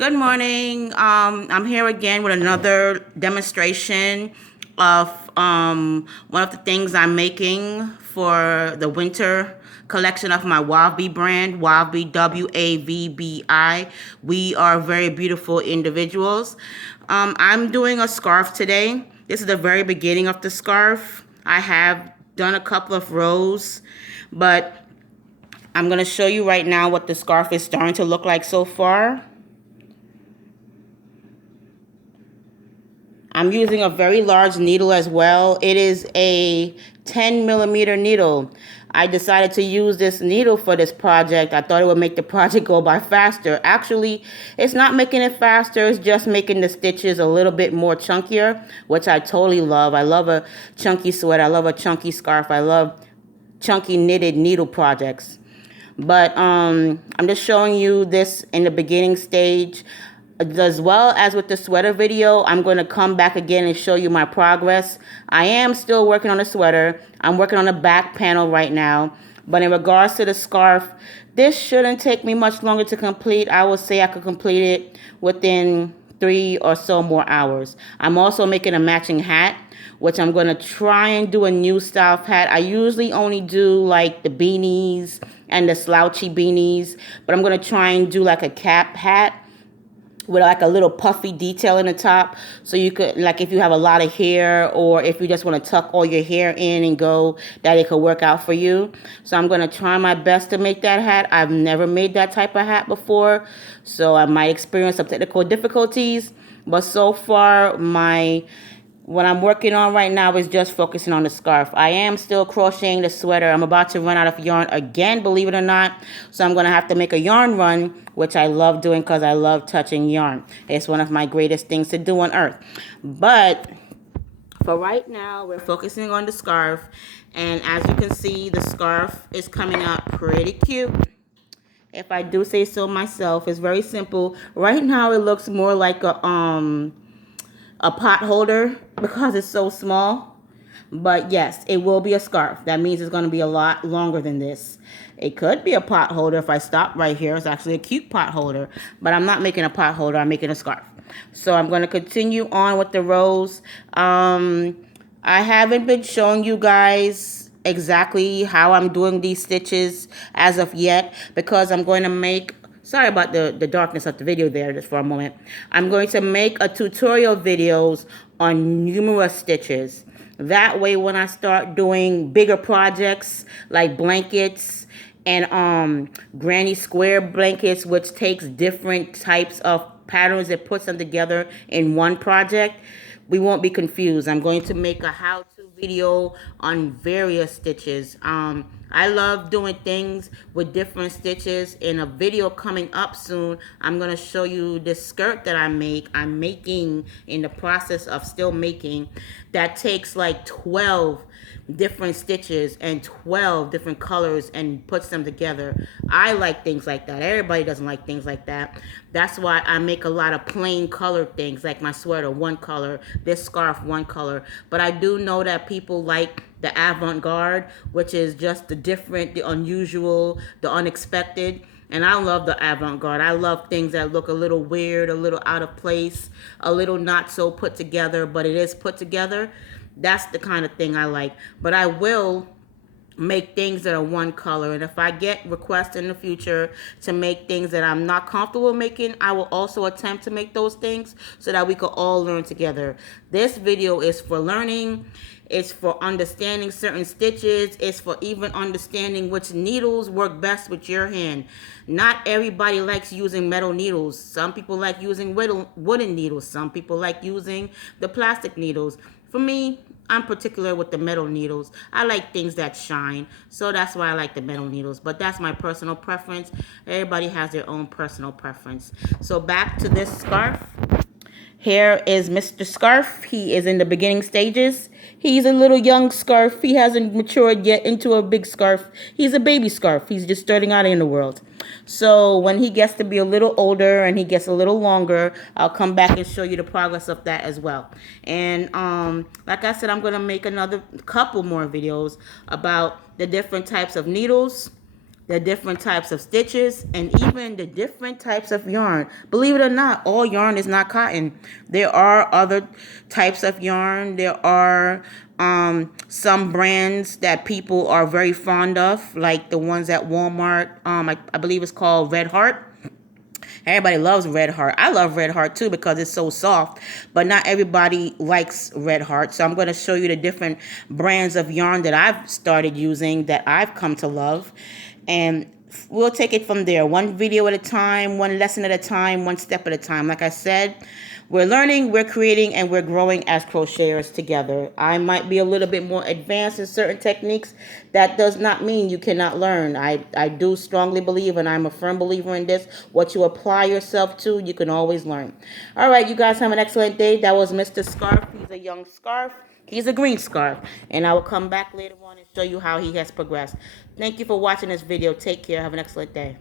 Good morning. I'm here again with another demonstration of one of the things I'm making for the winter collection of my Wavbi brand, Wavbi, Wavbi. We are very beautiful individuals. I'm doing a scarf today. This is the very beginning of the scarf. I have done a couple of rows, but I'm going to show you right now what the scarf is starting to look like so far. I'm using a very large needle as well. It is a 10 millimeter needle. I decided to use this needle for this project. I thought it would make the project go by faster. Actually, it's not making it faster. It's just making the stitches a little bit more chunkier, which I totally love. I love a chunky sweater. I love a chunky scarf. I love chunky knitted needle projects. But I'm just showing you this in the beginning stage. As well as with the sweater video, I'm going to come back again and show you my progress. I am still working on the sweater. I'm working on the back panel right now. But in regards to the scarf, this shouldn't take me much longer to complete. I would say I could complete it within 3 or so more hours. I'm also making a matching hat, which I'm going to try and do a new style hat. I usually only do like the beanies and the slouchy beanies, but I'm going to try and do like a cap hat with like a little puffy detail in the top, so you could, like, if you have a lot of hair or if you just want to tuck all your hair in and go, that it could work out for you. So I'm going to try my best to make that hat. I've never made that type of hat before, so I might experience some technical difficulties, but so far what I'm working on right now is just focusing on the scarf. I am still crocheting the sweater. I'm about to run out of yarn again, believe it or not. So I'm going to have to make a yarn run, which I love doing because I love touching yarn. It's one of my greatest things to do on earth. But for right now, we're focusing on the scarf. And as you can see, the scarf is coming out pretty cute. If I do say so myself, it's very simple. Right now, it looks more like a pot holder because it's so small. But yes, it will be a scarf. That means it's going to be a lot longer than this. It could be a pot holder if I stop right here. It's actually a cute pot holder. But I'm not making a pot holder. I'm making a scarf. So I'm going to continue on with the rows. I haven't been showing you guys exactly how I'm doing these stitches as of yet, because I'm going to make, sorry about the darkness of the video there just for a moment. I'm going to make a tutorial videos on numerous stitches. That way, when I start doing bigger projects like blankets and granny square blankets, which takes different types of patterns that puts them together in one project, we won't be confused. I'm going to make a how-to video on various stitches. I love doing things with different stitches. In a video coming up soon, I'm going to show you this skirt that I'm making in the process of still making, that takes like 12 different stitches and 12 different colors and puts them together. I like things like that. Everybody doesn't like things like that. That's why I make a lot of plain colored things, like my sweater, one color, this scarf, one color. But I do know that people like the avant-garde, which is just the different, the unusual, the unexpected. And I love the avant-garde. I love things that look a little weird, a little out of place, a little not so put together, but it is put together. That's the kind of thing I like. But I will make things that are one color, and if I get requests in the future to make things that I'm not comfortable making, I will also attempt to make those things so that we could all learn together. This video is for learning. It's for understanding certain stitches. It's for even understanding which needles work best with your hand. Not everybody likes using metal needles. Some people like using wooden needles. Some people like using the plastic needles. For me, I'm particular with the metal needles. I like things that shine, so that's why I like the metal needles. But that's my personal preference. Everybody has their own personal preference. So back to this scarf. Here is Mr. Scarf. He is in the beginning stages. He's a little young scarf. He hasn't matured yet into a big scarf. He's a baby scarf. He's just starting out in the world. So when he gets to be a little older and he gets a little longer, I'll come back and show you the progress of that as well. And like I said, I'm going to make another couple more videos about the different types of needles, the different types of stitches, and even the different types of yarn. Believe it or not, all yarn is not cotton. There are other types of yarn. There are some brands that people are very fond of, like the ones at Walmart. I believe it's called Red Heart. Everybody loves Red Heart. I love Red Heart too because it's so soft, but not everybody likes Red Heart. So I'm going to show you the different brands of yarn that I've started using that I've come to love. And we'll take it from there. One video at a time, one lesson at a time, one step at a time. Like I said, we're learning, we're creating, and we're growing as crocheters together. I might be a little bit more advanced in certain techniques. That does not mean you cannot learn. I do strongly believe, and I'm a firm believer in this, what you apply yourself to, you can always learn. All right, you guys have an excellent day. That was Mr. Scarf. He's a young scarf. He's a green scarf. And I will come back later on and show you how he has progressed. Thank you for watching this video. Take care. Have an excellent day.